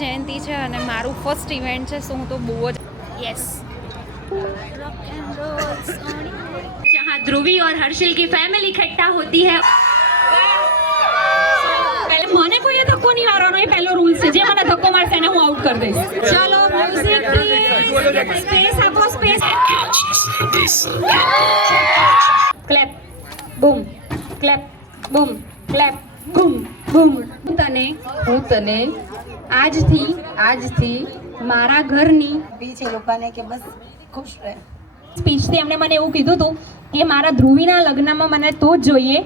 જયંતિ છે અને મારું ફર્સ્ટ ઇવેન્ટ છે, સો હું તો બહુ જ યસ जहाँ ध्रुवी और हर्षिल की फैमिली इकट्ठा होती है। મને કોઈ ધક્કો નહીં મારવાનો, એ પહેલો રૂલ છે. જે મને ધક્કો મારશે એને હું આઉટ કરી દઈશ. ચલો મ્યુઝિક પ્લીઝ, સ્પેસ આપો, સ્પેસ. ક્લેપ બૂમ, ક્લેપ બૂમ, ક્લેપ બૂમ બૂમ. હું તને આજથી મારા ઘરની છે લોકોને કે બસ ખુશ રહે. સ્પીચથી એમણે મને એવું કીધું હતું કે મારા ધ્રુવીના લગ્નમાં મને તો જ જોઈએ.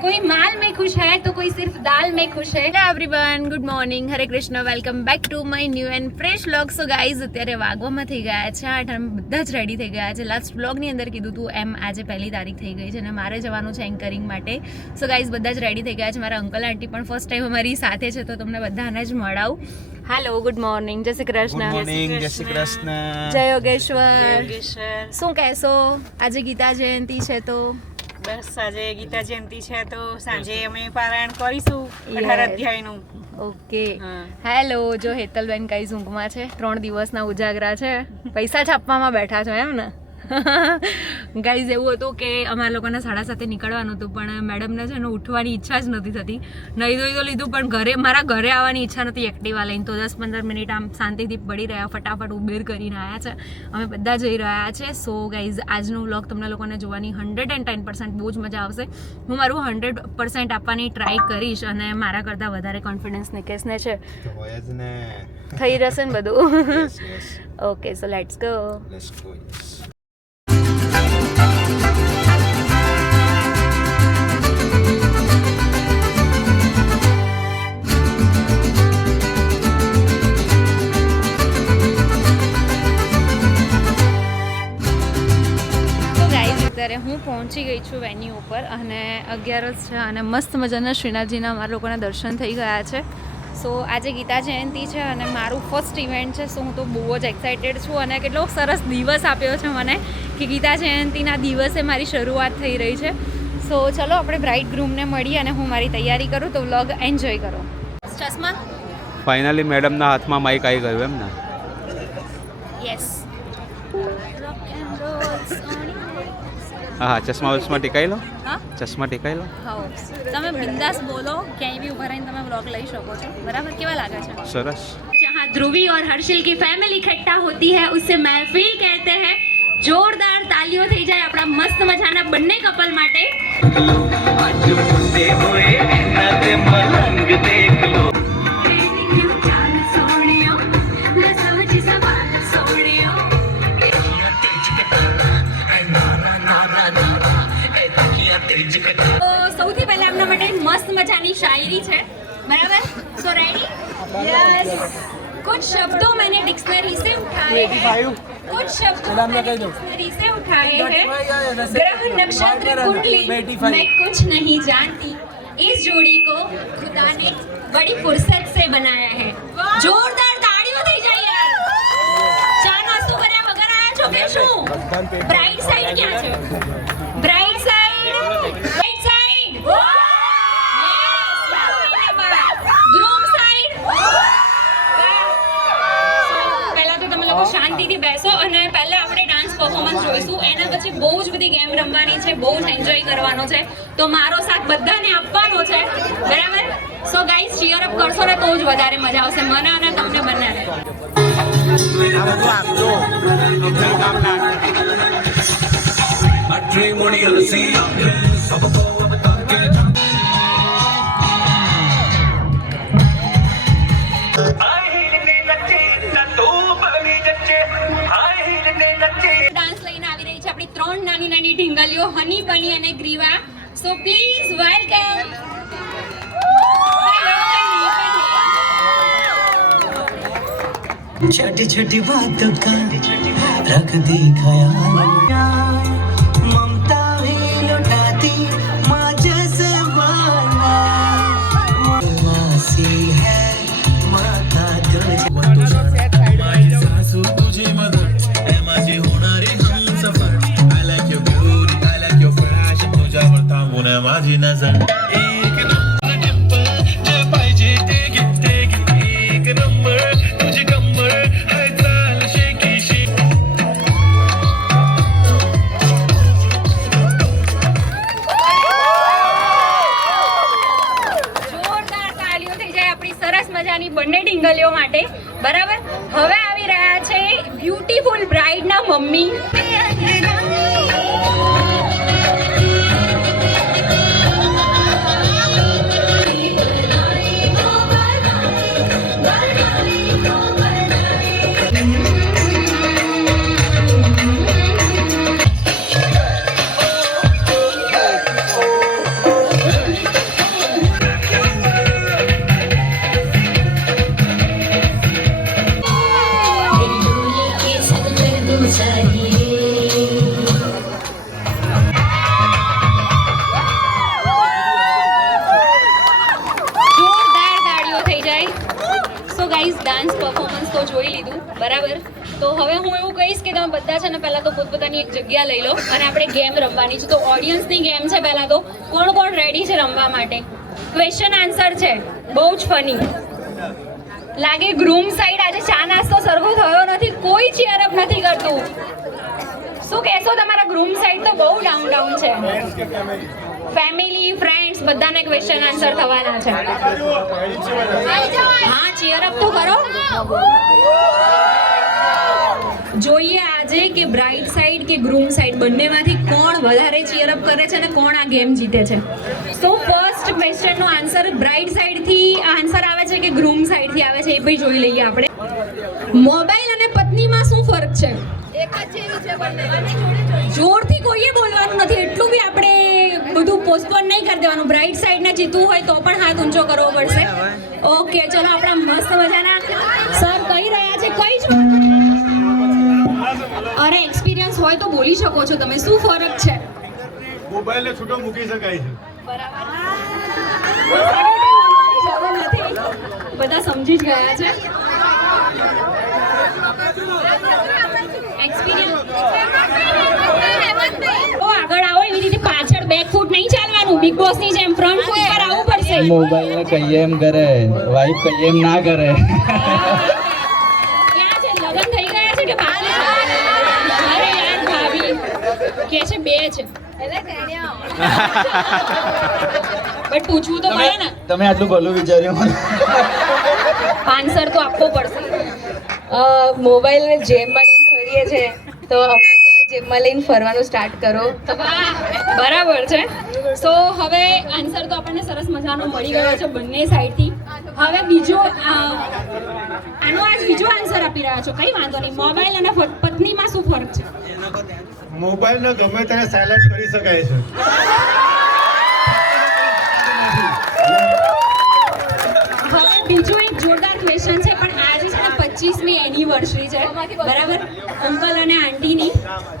कोई माल में खुश है तो कोई सिर्फ दाल में खुश है. Hello everyone, good morning, Hare Krishna, welcome back to my new and fresh vlog. So guys અત્યારે વાગવામાં થઈ ગયા છે 8 અને બધા જ રેડી થઈ ગયા છે. લાસ્ટ વ્લોગની અંદર કીધું હતું એમ આજે 1 તારીખ થઈ ગઈ છે અને મારે જવાનું છે એન્કરિંગ માટે. સો ગાઈઝ બધા જ રેડી થઈ ગયા છે. મારા અંકલ આંટી પણ ફર્સ્ટ ટાઈમ અમારી સાથે છે, તો તમને બધાને જ મળાવું. હેલો, ગુડ મોર્નિંગ, જય શ્રી કૃષ્ણ. જય શ્રી કૃષ્ણ. જય યોગેશ્વર. શું કહેશો? આજે ગીતા જયંતિ છે તો બસ આજે ગીતા જયંતિ છે તો સાંજે અમે પારાયણ કરીશું 18 અધ્યાયનું. ઓકે. હેલો, જો હેતલબેન કઈ ઝૂંઘમાં છે, 3 દિવસના ઉજાગરા છે, પૈસા છાપવામાં બેઠા છો એમ ને? ગાઈઝ એવું હતું કે અમારા લોકોને 7:30 નીકળવાનું હતું, પણ મેડમને છે ને ઉઠવાની ઈચ્છા જ નથી થતી. નહીં ધોઈ તો લીધું, પણ મારા ઘરે આવવાની ઈચ્છા નથી એક્ટિવા લઈને, તો 10-15 મિનિટ આમ શાંતિથી પડી રહ્યા, ફટાફટ ઉબેર કરીને આવ્યા છે. અમે બધા જઈ રહ્યા છે. સો ગાઈઝ આજનો વ્લોગ તમને લોકોને જોવાની 110% બહુ જ મજા આવશે. હું મારું 100% આપવાની ટ્રાય કરીશ અને મારા કરતાં વધારે કોન્ફિડન્સ નિકેશને છે. થઈ જશે ને બધું? Okay, so let's go. અત્યારે હું પહોંચી ગઈ છું વેન્યુ ઉપર અને 11 છે અને મસ્ત મજાના શ્રીનાથજીના અમારા લોકોના દર્શન થઈ ગયા છે. સો આજે ગીતા જયંતિ છે અને મારું ફર્સ્ટ ઇવેન્ટ છે, સો હું તો બહુ જ એક્સાઇટેડ છું અને કેટલો સરસ દિવસ આપ્યો છે મને કે ગીતા જયંતિના દિવસે મારી શરૂઆત થઈ રહી છે. સો ચલો આપણે બ્રાઇડ ગ્રૂમને મળીએ અને હું મારી તૈયારી કરું, તો વ્લોગ એન્જોય કરો. ચશ્મા ફાઇનલી મેડમના હાથમાં માઇક આવી ગયું એમ ને? યસ. હા, ચશ્મા ટીકાઈ લો. હા, ચશ્મા ટીકાઈ લો. હા, તમે બિંદાસ બોલો, ક્યાંય બી ઉભા રહીને તમે વ્લોગ લઈ શકો છો. બરાબર? કેવા લાગે છે? સરસ. जहाँ ध्रुवी और हर्षिल की फैमिली इकट्ठा होती है उसे महफिल कहते हैं. જોરદાર તાલીઓ થઈ જાય આપણા મસ્ત મજાના બંને કપલ માટે. તો સૌથી પહેલા આપણા માટે મસ્ત મજાની શાયરી છે, बराबर? So ready? यस. कुछ शब्दों मैंने डिक्शनरी से उठाए हैं, कुछ शब्दों मैंने डिक्शनरी से उठाए हैं. ग्रह नक्षत्र कुंडली मैं कुछ नहीं जानती, इस जोड़ी को खुदा ने बड़ी फुर्सत से बनाया है. जोरदार ताड़ीઓ થઈ જાય યાર. ચા નાસ્તો કર્યા વગર આયા છો કે શું? બ્રાઇડ સાઈડ ક્યાં છે? Bride side, right side. શાંતિથી બેસો અને પહેલા આપણે ડાન્સ પરફોર્મન્સ જોઈશું. એના પછી બહુ જ બધી ગેમ રમવાની છે, બહુ જ એન્જોય કરવાનો છે, તો મારો સાથ બધાને આપવાનો છે, બરાબર? સો ગાઈઝ ચીયર અપ કરશો ને તો જ વધારે મજા આવશે મને અને તમને બંનેને. નાની નાની ઢીંગલીઓ હની બની અને ગ્રીવા. So please welcome. छोटी छोटी बातों का रख दी ख्याल, ममता भी लुटाती माँ जैसे वाला, वासी है माता तुझे सासू तुझे मदर है माझी होणारी Humsafar. I like your beauty, I like your fashion, तुझ्यावर थांबून माझी नजर. एक नंबर पाहिजे ते घे एक नंबर બંને ઢીંગલીઓ માટે. બરાબર, હવે આવી રહ્યા છે બ્યુટીફુલ બ્રાઇડના મમ્મી. ડાન્સ પરફોર્મન્સ તો જોઈ લીધું. બરાબર, તો હવે હું એવું કહીશ કે તમે બધા છે ને પહેલાં તો પોતપોતાની એક જગ્યા લઈ લો અને આપણે ગેમ રમવાની છે. તો ઓડિયન્સની ગેમ છે. પહેલાં તો કોણ કોણ રેડી છે રમવા માટે? ક્વેશ્ચન આન્સર છે, બહુ જ ફની લાગે. ગ્રૂમ સાઈડ આજે ચા નાસ્તો સરખો થયો નથી, કોઈ ચીયરઅપ નથી કરતું. શું કહેશો? તમારા ગ્રૂમ સાઈડ તો બહુ ડાઉન છે. ફેમિલી, ફ્રેન્ડ્સ બધાને ક્વેશ્ચન આન્સર થવાના છે. હા, ચીયરઅપ તો કરો. જોઈએ આજે કે બ્રાઇડ સાઈડ કે ગ્રૂમ સાઈડ બંનેમાંથી કોણ વધારે ચીયરઅપ કરે છે અને કોણ આ ગેમ જીતે છે. સો ફર્સ્ટ ક્વેશ્ચનનો આન્સર બ્રાઇડ સાઈડથી આન્સર આવે છે કે ગ્રૂમ સાઈડથી આવે છે એ પણ જોઈ લઈએ આપણે. મોબાઈલ અને પત્નીમાં શું ફરક છે? જોરથી કોઈએ બોલવાનું નથી, એટલું બી આપણે બધું પોસ્ટપોન નહીં કરી દેવાનું. બ્રાઇડ સાઈડને જીતવું હોય તો પણ હાથ ઊંચો કરવો પડશે. ઓકે, ચલો આપણા મસ્ત મજાના સર કહી રહ્યા છે. કઈ જ અરે એક્સપિરિયન્સ હોય તો બોલી શકો છો તમે. શું ફરક છે? મોબાઈલને છૂટો મૂકી શકાય છે. બધા સમજી જ ગયા છે. આગળ આવો, એવી રીતે પાછળ બેક ફૂટ નહીં ચાલવાનું. બિગ બોસ ની જેમ ફ્રન્ટ ફૂટ પર આવવું પડશે. મોબાઈલ ને કહીએ એમ કરે, વાઈફ કહીએ એમ ના કરે. ક્યાં છે? લગન થઈ ગયા છે કે બાકી છે? અરે યાર, ભાભી કે છે 2 છે. બટ પૂછવું તો પડે ને. તમે આટલું ભલું વિચાર્યું. આન્સર તો આપવો પડશે. મોબાઈલને જેબમાં લઈને ફરીએ છીએ તો અમને જેબમાં લઈને ફરવાનું સ્ટાર્ટ કરો. બરાબર છે. સો હવે આન્સર તો આપણને સરસ મજાનો મળી ગયો છે બંને સાઈડથી. હવે બીજો આનો આજ બીજો આન્સર આપી રહ્યા છો, કઈ વાંધો નહીં. મોબાઈલ અને પત્નીમાં શું ફરક છે? મોબાઈલને ગમે ત્યારે સાયલેન્ટ કરી શકાય છે. હવે બીજો એક જોરદાર ક્વેશ્ચન છે, પણ આજે છે ને 25મી એનિવર્સરી છે. બરાબર, અંકલ અને આંટીની.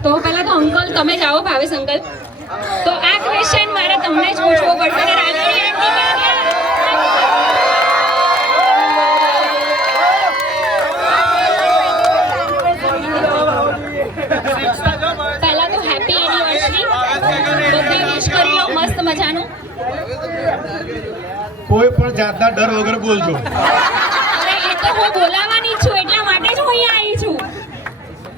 તો પહેલા તો અંકલ તમે જાઓ, ભાવેશ અંકલ. તો આ ક્વેશ્ચન મારે તમને જ પૂછવો પડશે. અને રાગણી આંટી ક્યાં ગયા? પહેલા તો હેપી એનિવર્સરી બધા વિશ કરી લો મસ્ત મજાનું. કોઈ પણ જાતના ડર વગર બોલજો. અરે એ તો હું બોલાવવાની જ છું, એટલા માટે જ હું અહીંયા આવી છું.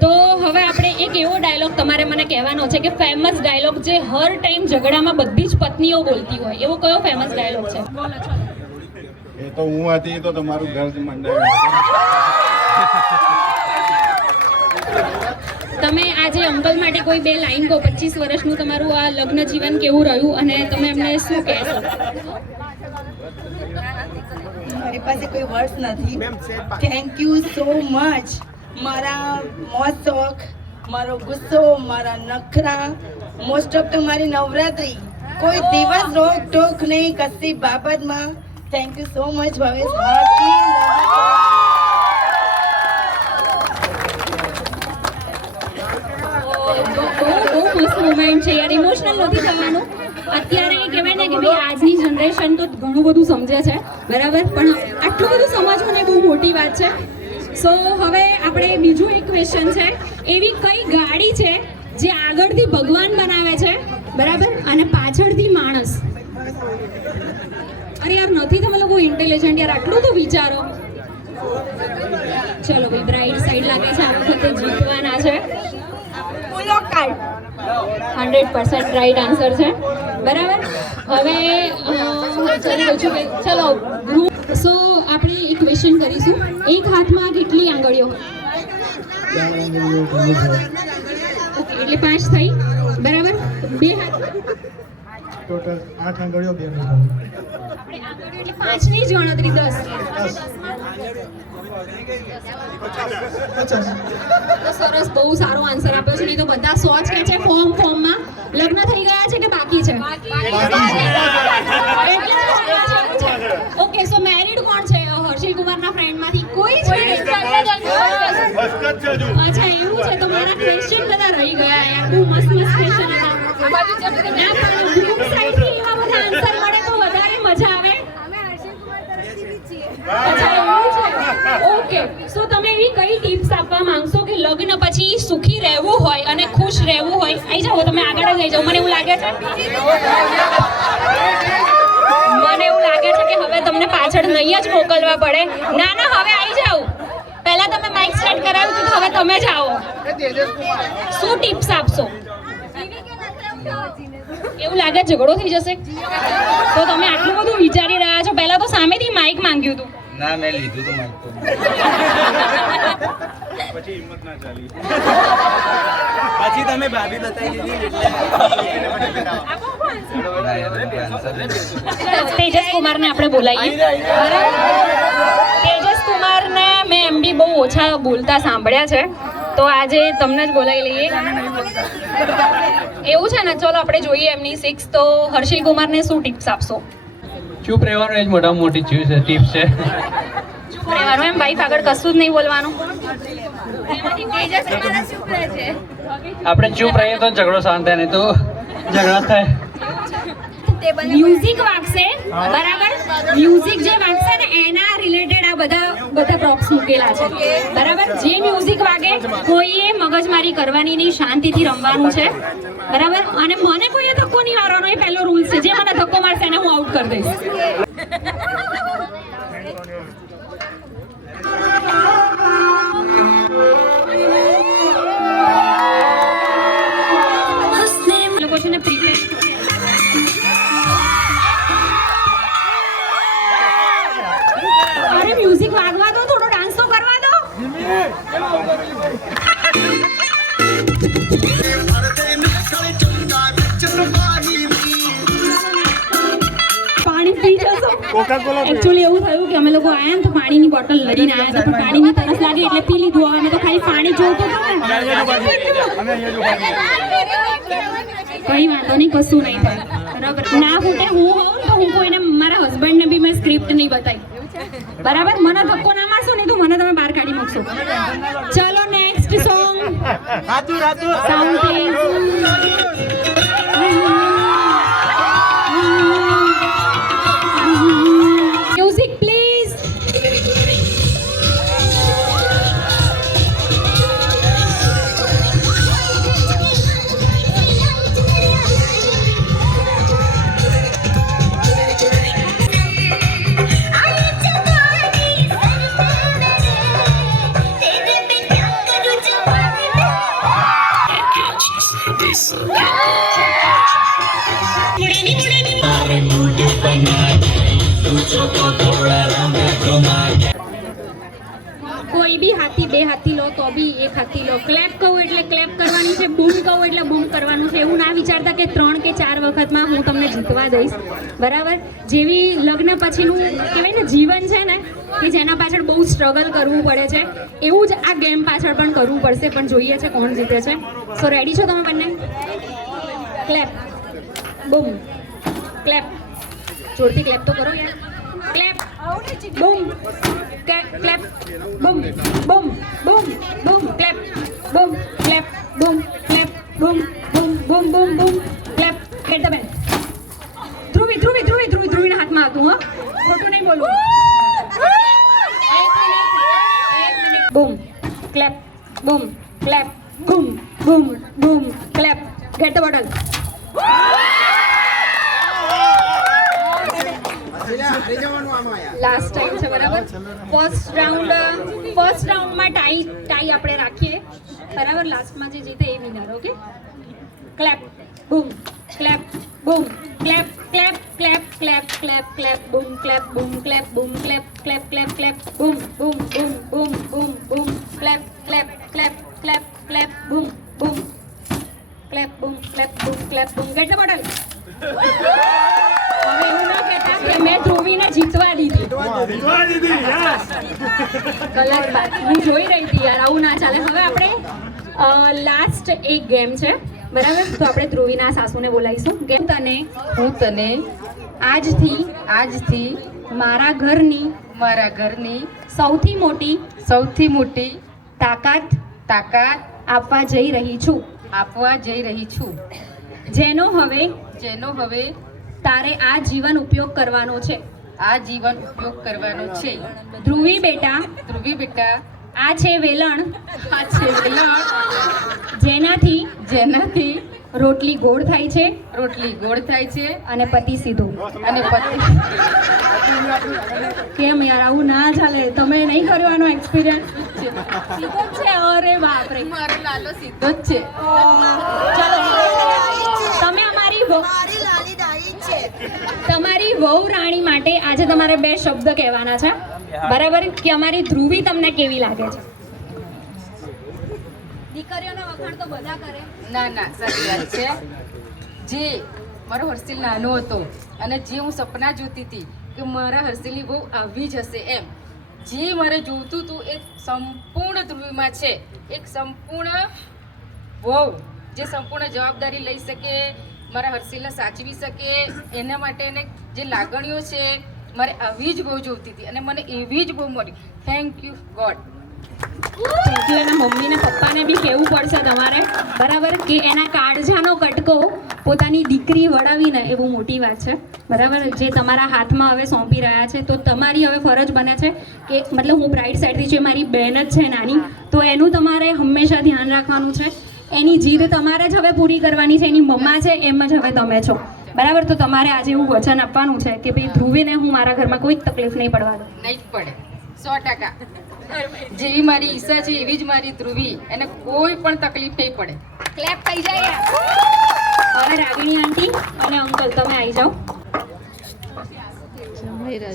તો હવે આપણે એક એવો ડાયલોગ તમારે મને કહેવાનો છે કે ફેમસ ડાયલોગ જે હર ટાઈમ ઝઘડામાં બધી જ પત્નીઓ બોલતી હોય, એવો કયો ફેમસ ડાયલોગ છે? બોલો ચલો. એ તો હું હતી તો તમારું ઘર જ મંડાયું. તમે આજે અંકલ માટે કોઈ 2 લાઈન કહો. 25 વર્ષનું તમારું આ લગ્ન જીવન કેવું રહ્યું અને તમે એમને શું કહેશો? મારી પાસે કોઈ વર્ડ્સ નથી. Thank you so much. મારા મોજ શોખ, મારો ગુસ્સો, મારા નખરા, મોસ્ટ ઓફ તો મારી નવરાત્રી, કોઈ દિવસ રોક ટોક નહીં કશી બાબતમાં. Thank you so much Bhavesh. બહુ મસ્ત મોમેન્ટ છે યાર. ઇમોશનલ નથી થવાનું. અત્યારે કહેવાય ને કે ભાઈ આજની જનરેશન તો ઘણું બધું સમજે છે, બરાબર, પણ આટલું બધું સમજવું ને બહુ મોટી વાત છે. સો હવે આપણે બીજું એક ક્વેશ્ચન છે, એવી કઈ ગાડી છે જે આગળથી ભગવાન બનાવે છે, બરાબર, અને પાછળથી માણસ? અરે યાર, નથી તમે લોકો ઇન્ટેલિજન્ટ યાર, આટલું તો વિચારો. ચલો ભાઈ, બ્રાઇડ સાઈડ લાગે છે આ વખતે જીતવાના છે. 100% રાઈટ આન્સર છે, બરાબર. હવે ચલો ગ્રુપ. સો આપણે એક ક્વેશ્ચન કરીશું. એક હાથમાં કેટલી આંગળીઓ હોય? ઓકે, એટલે 5 થઈ. બરાબર. બે હાથમાં ટોટલ 8 આંગળીઓ 2 આપણે આંગળીઓ એટલે 5 ની જ ગણતરી 10. તો સરસ, બહુ સારો આન્સર આપ્યો છે. નહીં તો બધા 100 જ કે છે ફોર્મમાં. લગ્ન થઈ ગયા છે કે બાકી છે? ઓકે, સો મેરિડ કોણ છે હર્ષિલ કુમારના ફ્રેન્ડમાંથી? કોઈ છે? અચ્છા, એવું છે. તો મારા ક્વેશ્ચન બધા રહી ગયા યાર. બહુ મસ્ત ક્વેશ્ચન હતા. ના, પણ ગ્રુપ સાઈડથી એવા બધા આન્સર મળે તો વધારે મજા આવે. અચ્છા, એવું છે. ઓકે, સો તમે એવી કઈ ટિપ્સ આપવા માંગશો કે લગ્ન પછી સુખી રહેવું હોય અને ખુશ રહેવું હોય? આવી જાઓ, તમે આગળ જ આવી જાઓ. મને એવું લાગે છે કે હવે તમને પાછળ નહીં જ મોકલવા પડે. ના ના, હવે આવી જાઓ. પહેલા તમે માઇક સેટ કરાવ્યું હતું, તો હવે તમે જ આવો. શું ટિપ્સ આપશો? એવું લાગે ઝઘડો થઈ જશે તો તમે આટલું બધું વિચારી રહ્યા છો? પહેલા તો સામેથી માઇક માંગ્યું હતું. ના મેં લીધું તો માઇક તો પછી તમે ભાભી બતાવી દીધી તેજસ કુમારને આપણે બોલાવીએ. તેજસ કુમારને મેં એમ બી બહુ ઓછા બોલતા સાંભળ્યા છે, તો આજે તમને જ બોલાવી લઈએ. એવું છે ને, ચલો આપણે જોઈએ એમની 6. તો હર્ષિલ કુમારને શું ટિપ્સ આપશો? ચૂપ રહેવાનું એ જ મોટામાં મોટી ટિપ્સ છે. ચૂપ રહેવાનું એમ? વાઈફ આગળ કશું જ નહીં બોલવાનું? આપણે ચૂપ રહીએ તો ઝઘડો શાંત થાય, નહીં તો ઝઘડા થાય. મ્યુઝિક વાગશે, બરાબર? મ્યુઝિક જે વાગશે ને એના રિલેટેડ આ બધા પ્રોપ્સ મૂકેલા છે, બરાબર? જે મ્યુઝિક વાગે કોઈએ મગજમારી કરવાની નહીં, શાંતિથી રમવાનું છે, બરાબર? અને મને કોઈએ ધક્કો નહીં મારવાનો, એ પહેલો રૂલ છે. જે મને ધક્કો મારશે એને હું આઉટ કરી દઈશ. લોકો છે ને પ્રિપેર અરે મ્યુઝિક વાગવા દો, થોડો ડાન્સ તો કરવા દો. પાણી પી જશો. એકચ્યુઅલી એવું થયું કે અમે લોકો આયા ને તો પાણીની બોટલ લઈને આયા હતા, પણ પાણીની તરસ લાગી એટલે પી લીધું. હવે અમે તો ખાલી પાણી જોઈતું હતું ને. કઈ વાંધો નહીં, કશું નહીં થાય, બરાબર? ના ફૂટે. હું હોઉં તો હું કોઈને, મારા હસબન્ડને બી મેં સ્ક્રિપ્ટ નહીં બતાવી, બરાબર? મને ધક્કો ના મારશો નહીં તો મને તમે બહાર કાઢી મૂકશો. ચલો next song. Sound music please. કોઈ બી હાથી બે હાથી લો તો બી એક હાથી લો. ક્લેપ કહું એટલે ક્લેપ કરવાની છે, બૂમ કહું એટલે બૂમ કરવાનું છે. એવું ના વિચારતા કે 3 કે 4 વખતમાં હું તમને જીતવા દઈશ, બરાબર? જેવી લગ્ન પછીનું કહેવાય ને જીવન છે ને, કે જેના પાછળ બહુ સ્ટ્રગલ કરવું પડે છે, એવું જ આ ગેમ પાછળ પણ કરવું પડશે. પણ જોઈએ છે કોણ જીતે છે. સો રેડી છો તમે બંને? ક્લેપ, બૂમ, ક્લેપ. જોરથી ક્લેપ તો કરો યાર. ક્લેપ, બૂમ, ક્લેપ, બૂમ, બૂમ, બૂમ, બૂમ, ક્લેપ, બૂમ, ક્લેપ, બૂમ, ક્લેપ, બૂમ, બૂમ, બૂમ, બૂમ, બૂમ, ક્લેપ. ગેટ ધ બેન. ધ્રુવીના હાથમાં હતું, હો, ખોટું નહીં બોલવું. એક મિનિટ. બૂમ, ક્લેપ, બૂમ, ક્લેપ, બૂમ, બૂમ, બૂમ, clap. Get the bottle. Last time છે, બરાબર? ફર્સ્ટ રાઉન્ડમાં ટાઈ આપણે રાખીએ, બરાબર? લાસ્ટમાં જે જીતે એ વિનર. ઓકે, ક્લેપ, બૂમ, ક્લેપ, બૂમ, clap, clap, clap, clap, clap, clap, boom, clap, boom, clap, boom, clap, clap, clap, clap, boom, boom, boom, boom, boom, boom, clap, clap, clap, clap, clap, boom, boom, clap, boom, clap, boom, clap, boom. Get the bottle. હવે એવું ના કહેતા કે મેં ધ્રુવીને જીતવા દીધી. ગલત વાત. હું જોઈ રહી હતી યાર, આવું ના ચાલે. હવે આપણે લાસ્ટ એક ગેમ છે, બરાબર? તો આપણે ધ્રુવીના સાસુને બોલાવીશું. ગેમ હું તને આજથી મારા ઘરની સૌથી મોટી તાકાત આપવા જઈ રહી છું, જેનો હવે તારે આ જીવન ઉપયોગ કરવાનો છે. ધ્રુવી બેટા, આ છે વેલણ જેનાથી રોટલી ગોળ થાય છે અને પતિ સીધું. કેમ યાર, આવું ના ચાલે. તમે નહીં કર્યો આનો એક્સપિરિયન્સ? સીધો જ છે. અરે બાપ રે, મારો લાલો સીધો જ છે. ચાલો, તમે તમારી વહુ રાણી માટે આજે તમારે 2 શબ્દ કહેવાના છે, બરાબર? કે અમારી ધ્રુવી તમને કેવી લાગે છે? દીકરીઓના વખાણ તો બધા કરે. ના સાચી વાત છે. જે મારો હર્ષિલ નાનો હતો અને જે હું સપના જોતી હતી કે મારા હર્ષિલની બહુ આવી જ હશે, એમ જે મારે જોતું હતું એ સંપૂર્ણ ધ્રુવીમાં છે. એક સંપૂર્ણ વહુ જે સંપૂર્ણ જવાબદારી લઈ શકે, મારા હર્ષિલને સાચવી શકે, એના માટેને જે લાગણીઓ છે, મારે આવી જ બહુ જોતી હતી અને મને એવી જ બહુ મળી. Thank you God. એના મમ્મી ને પપ્પાને બી કહેવું પડશે તમારે, બરાબર? કે એના કાળજાનો કટકો પોતાની દીકરી વળાવીને એ બહુ મોટી વાત છે, બરાબર? જે તમારા હાથમાં હવે સોંપી રહ્યા છે, તો તમારી હવે ફરજ બને છે કે મતલબ હું બ્રાઇડ સાઈડથી છે, મારી બહેન જ છે નાની, તો એનું તમારે હંમેશા ધ્યાન રાખવાનું છે. એની જીદ તમારે જ હવે પૂરી કરવાની છે. એની મમ્મા છે એમ જ હવે તમે છો, બરાબર? તો તમારે આજે એવું વચન આપવાનું છે કે ભાઈ ધ્રુવીને હું મારા ઘરમાં કોઈ તકલીફ નહીં પડવા દઉં. નહીં પડે, 100%. જેવી મારી ઈચ્છા છે એવી જ મારી ધ્રુવી, એને કોઈ પણ તકલીફ નહીં પડે. ક્લેપ થઈ જાય. હવે રાગિણી આંટી અને અંકલ તમે આવી જાઓ.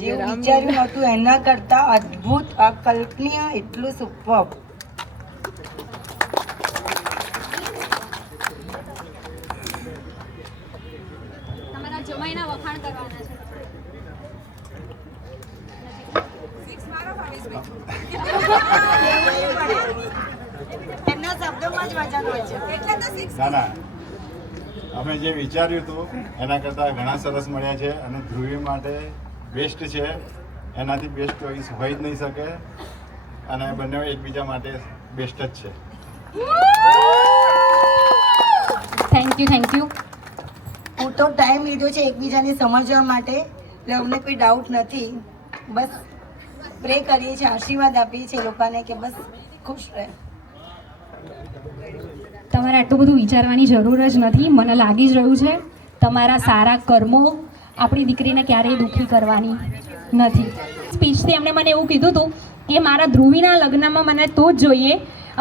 જે વિચાર્યું નહોતું એના કરતા અદ્ભુત, અકલ્પનીય, એટલું સુપર. તમારા જમાઈના વખાણ કરવાના છે. એમના શબ્દોમાં જ વચન હોય છે. એટલે તો 6. ના અમે જે વિચાર્યું હતું એના કરતાં ઘણા સરસ મળ્યા છે અને ધ્રુવી માટે બેસ્ટ છે. એનાથી બેસ્ટ ચોઈસ હોઈ જ નહીં શકે અને બંને એકબીજા માટે બેસ્ટ જ છે. Thank you. પૂરતો ટાઈમ લીધો છે એકબીજાને સમજવા માટે, એટલે અમને કોઈ ડાઉટ નથી. બસ પ્રે કરીએ છીએ, આશીર્વાદ આપીએ છીએ લોકોને કે બસ ખુશ રહે. તમારે આટલું બધું વિચારવાની જરૂર જ નથી. મને લાગી જ રહ્યું છે તમારા સારા કર્મો આપણી દીકરીને ક્યારેય દુઃખી કરવાની નથી. સ્પીચથી એમણે મને એવું કીધું હતું કે મારા ધ્રુવીના લગ્નમાં મને તો જ જોઈએ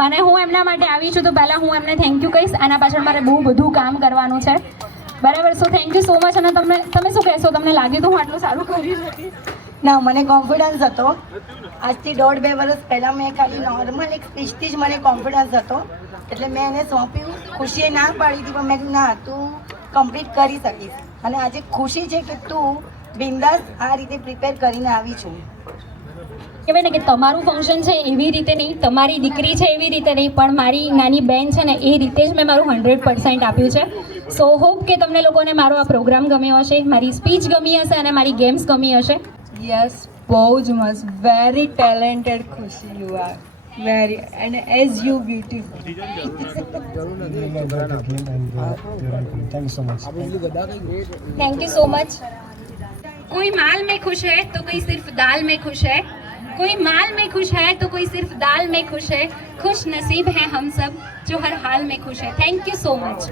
અને હું એમના માટે આવી છું. તો પહેલાં હું એમને થેન્ક યુ કહીશ. આના પાછળ મારે બહુ બધું કામ કરવાનું છે, બરાબર? So thank you so much. અને તમે શું કહેશો? તમને લાગ્યું તો હું આટલું સારું કરી શકીશ? ના, મને કોન્ફિડન્સ હતો. આજથી 1.5-2 વર્ષ પહેલાં મેં ખાલી નોર્મલ એક સ્પીચથી જ મને કોન્ફિડન્સ હતો, એટલે મેં એને સોંપ્યું. ખુશીએ ના પાડી હતી, પણ મેં કીધું ના, તું કમ્પ્લીટ કરી શકીશ. અને આજે ખુશી છે કે તું બિંદાસ આ રીતે પ્રિપેર કરીને આવી છું. કહેવાય ને કે તમારું ફંક્શન છે એવી રીતે નહીં, તમારી દીકરી છે એવી રીતે નહીં, પણ મારી નાની બેન છે ને એ રીતે જ મેં મારું 100% આપ્યું છે. સો હોપ કે તમને લોકોને મારો આ પ્રોગ્રામ ગમ્યો હશે, મારી સ્પીચ ગમી હશે અને મારી ગેમ્સ ગમી હશે. યસ, બહુ જ મસ્ત. વેરી ટેલેન્ટેડ ખુશી you are. Very and as you beautiful. Thank you so much. कोई माल में खुश है तो कोई सिर्फ दाल में खुश है, कोई माल में खुश है तो कोई सिर्फ दाल में खुश है. खुश नसीब है हम सब जो हर हाल में खुश है. Thank you so much.